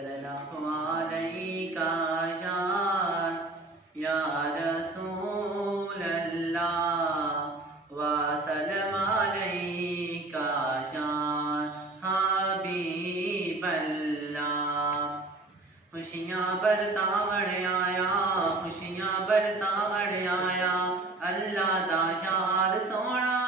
सल्लल्लाहु अलैका शान या रसूल अल्लाह व सल्लम अलैका शान हबीब अल्लाह। खुशियाँ बरतावण आया, खुशियाँ बरतावण आया, अल्लाह दा शार सोना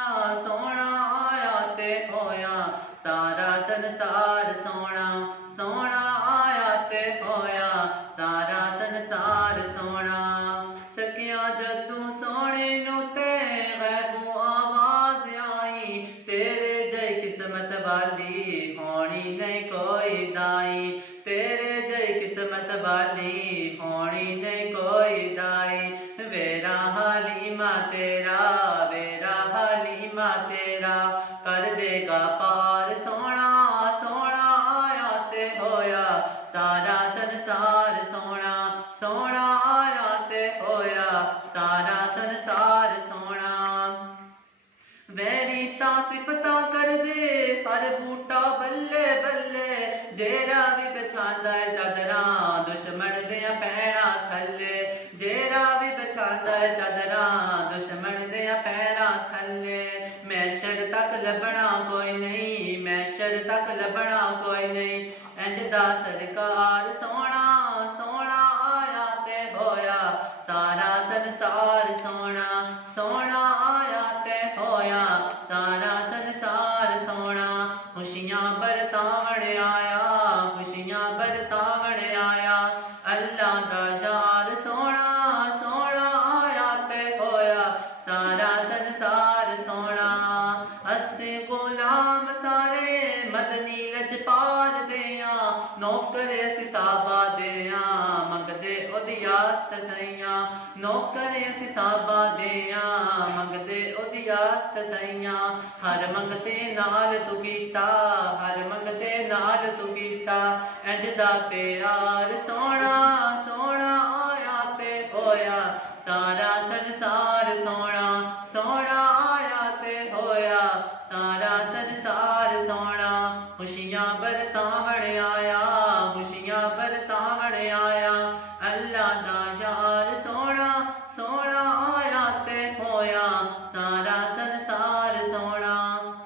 सोना आया ते होया सारा संसार सोना सोना आया ते होया सारा संसार सोना। चकिया जदू सोने नू ते गैबू आवाज आई, तेरे जय किस्मत वाली होनी नहीं कोई दाई, तेरे जय किस्मत वाली होनी नहीं कोई दाई। वेरा हलीमा तेरा, वेरा हलीमा तेरा कर देगा पार सोना सोना आया ते होया सारा संसार सोना सोना आया ते होया सारा संसार सोना। वैरी ता सिफता कर दे हर बूटा बल्ले बल्ले, जेरा भी बछांदा है चादरा दुश्मन दिया पैरा थल्ले, जेरा भी बछांदा है चादरा दुश्मन दिया पैरा थल्ले। मैशर तक लभना कोई नहीं, मैशर तक लभना कोई नहीं, इंज दा सरकार सोना सोना आया ते होया सारा संसार सोना सोना आया ते होया सारा संसार सोना। खुशियाँ बरतावण आया, खुशियाँ बरतावण आया, अल्लाह दा शार सोना सोना आया ते होया सारा संसार सोना। हस्ते गुलाम सारे मदनी लजपाल देया, नौकर असी साहबा देया मंगदे ओदी आस्त सैया, नौकर असी साहबा देया मंगदे ओदी आस्त सैया। हर मंगते नाल तू कीता, हर मंगते नाल तू कीता, इंज दा प्यार सोना सोना आया ते होया सारा संसार सोना